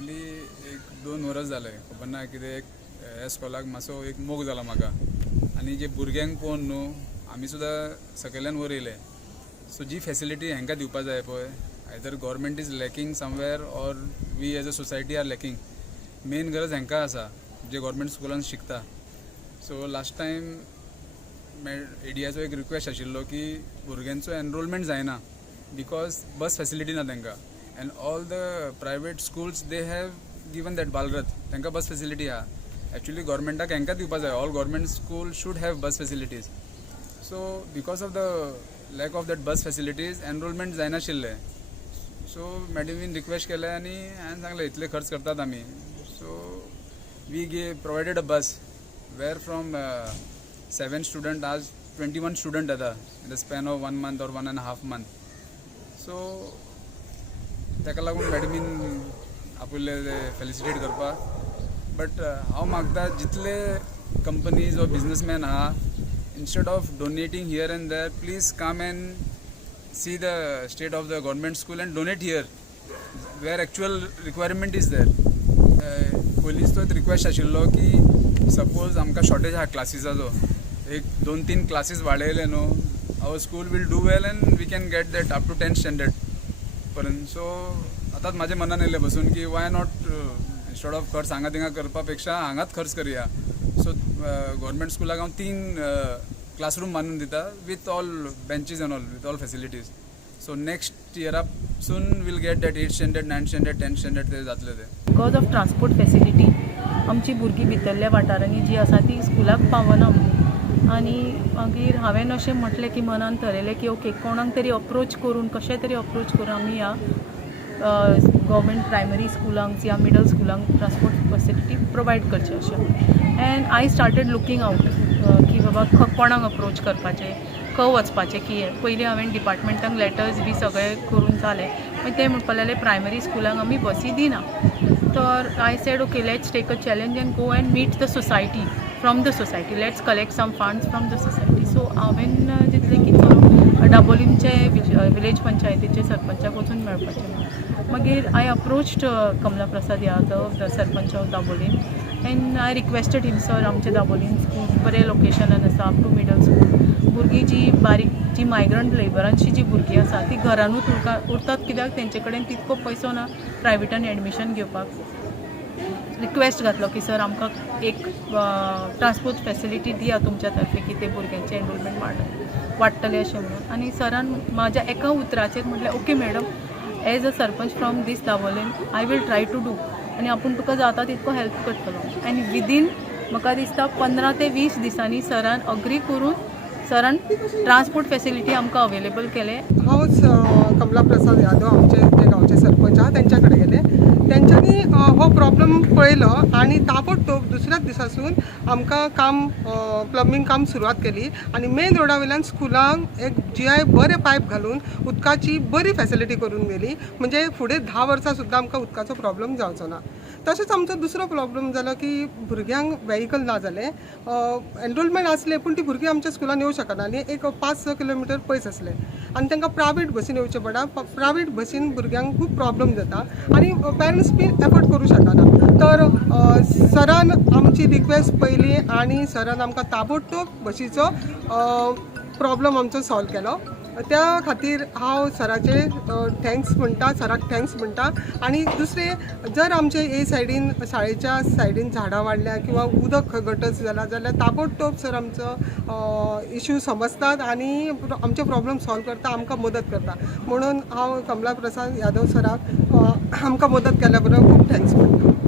actually एक 2 वर्स जाले खबर ना कितें ह्या स्कॉलाक मातसो एक मोग जाला म्हाका आनी जे भुरग्यांक पळोवन न्हू आमी सुद्दां सकयल्यान वयर येयले सो जी फॅसिलिटी हांकां दिवपा जाय पळय either government is lacking somewhere or we as a society are lacking main गरज हांकां आसा जे गव्हर्मेंट स्कुलान शिकता सो लास्ट टायम एडियाचो एक रिक्वेस्ट आशिल्लो की भुरग्यांचो एनरोलमेंट जायना बिकॉज बस फॅसिलिटी ना तांकां and all the private schools they have given that balrat तांकां bus facility आहा actually governmentak हांकां दिवपा जाय all government school should have bus facilities so because of the lack of that bus facilities enrollment जायनाशिल्ले so मॅडमीन request केलें आनी हांवें सांगलें इतले खर्च करतात आमी so we provided a bus where from 7 student आज 21 student येता in the span of 1 month or 1.5 month so ताका लागून मॅडमीन आपुले फेलिसिटेट करपाक बट हांव मागता जितले कंपनीज वा बिजनसमॅन आहा instead of donating here and there please come and see the state of the government school and donate here where actual requirement is there पयलींच तो रिक्वेस्ट आशिल्लो की सपोज आमकां शॉर्टेज आहा क्लासीसाचो एक 2-3 क्लासीस वाडयले न्हू our school will do well and we can get that up to 10th standard पर्यंत सो आतांच म्हाज्या मनान येयलें बसून की वाय नॉट इंस्टेड ऑफ खर्च हांगा थिंगा करपा पेक्षा हांगाच खर्च करया सो गव्हर्मेंट स्कुलाक हांव 3 क्लासरूम बांदून दिता with all benches and all with all facilities so next इयरा soon will get that 8th standard 9th standard 10th standard ते जातले ते बिकॉज ऑफ ट्रान्सपोर्ट फॅसिलिटी आमची भुरगीं भितरल्या वाठारांनी जी आसा ती स्कुलाक पावना आनी मागीर हांवें अशें म्हटलें की मनान थरयलें की ओके कोणाक तरी अप्रोच करून कशें तरी अप्रोच करून आमी ह्या गव्हर्मेंट प्रायमरी स्कुलांक या मिडल स्कुलांक ट्रान्सपोर्ट फॅसिलिटी प्रोवायड करचे अशें end I started looking out की बाबा कोणाक अप्रोच करपाचें खंय वचपाचें की पयलीं हांवें डिपार्टमेंटाक लेटर्स बी सगळे करून जालें मागीर ते म्हणपा लागले प्रायमरी स्कुलांक आमी बसी दिना तर I said okay let's take a challenge and go and meet the society from the society let's collect some funds from the society so हांवें चिंतलें की चलो दाबोलीमचे विलेज पंचायतीचे सरपंचाक वचून मेळपाचें मागीर I approached Kamala Prasad Yadav the sarpanch of Dabolim and I requested him sir आमचे Dabolim school बरे लोकेशनान आसा अप टू मिडल स्कूल भुरगीं जी बारीक जी मायग्रंट लेबरांची जी भुरगीं आसा ती घरानूच उरतात कित्याक तेंचे कडेन तितको पयसो ना प्रायवेटान एडमिशन घेवपाक रिक्वेस्ट घातलो की सर आमकां एक ट्रान्सपोर्ट फॅसिलिटी दिया तुमच्या तर्फे की ते भुरग्यांचे एनरोलमेंट वाडटले अशें म्हणून आनी सरान म्हाज्या एका उतराचेर म्हटलें okay madam as a sarpanch from this Dabolim I will try to do आनी आपूण तुका जाता तितको हेल्प करतलो आनी विदीन म्हाका दिसता 15 ते 20 दिसांनी सरान अग्री करून सरान ट्रान्सपोर्ट फॅसिलिटी आमकां अवेलेबल केले हांवच कमला प्रसाद यादव आमचे जे गांवचे सरपंच आहा तेंच्या कडेन गेले तेंच्यांनी हो प्रॉब्लम पळयलो आनी ताबडतोब दुसऱ्याच दिसासून आमकां काम प्लंबींग काम सुरवात केली आनी मेन रोडा वयल्यान स्कुलांक एक GI बरे पायप घालून उदकाची बरी फॅसिलिटी करून दिली म्हणजे फुडें 10 वर्सां सुद्दां आमकां उदकाचो प्रॉब्लम जावचो ना तशेंच आमचो दुसरो प्रॉब्लम जालो की भुरग्यांक वेहिकल ना जालें एनरोलमेंट आसलें पूण ती भुरगीं आमच्या स्कुलान येवं शकना आनी एक 5-6 किलोमिटर पयस आसलें आनी तांकां प्रायवेट बसीन येवचें पडटा प्रायवेट बसीन भुरग्यांक खूब प्रॉब्लम जाता आनी पेरंट्स बी एफोर्ड करूं शकना तर सरान आमची रिक्वेस्ट पयली आनी सरान आमकां ताबडतोब बसीचो प्रॉब्लम आमचो सॉल्व केलो त्या खातीर हांव सराचे थँक्स म्हणटा सराक थँक्स म्हणटा आनी दुसरें जर आमचे हे सायडीन शाळेच्या सायडीन झाडां वाडल्या किंवा उदक गटस जाला जाल्यार ताबडतोब सर आमचो इश्यू समजतात आनी आमचे प्रॉब्लम सॉल्व करता आमकां मदत करता म्हणून हांव कमला प्रसाद यादव सराक आमकां मदत केल्या बरोबर खूब थँक्स म्हणटा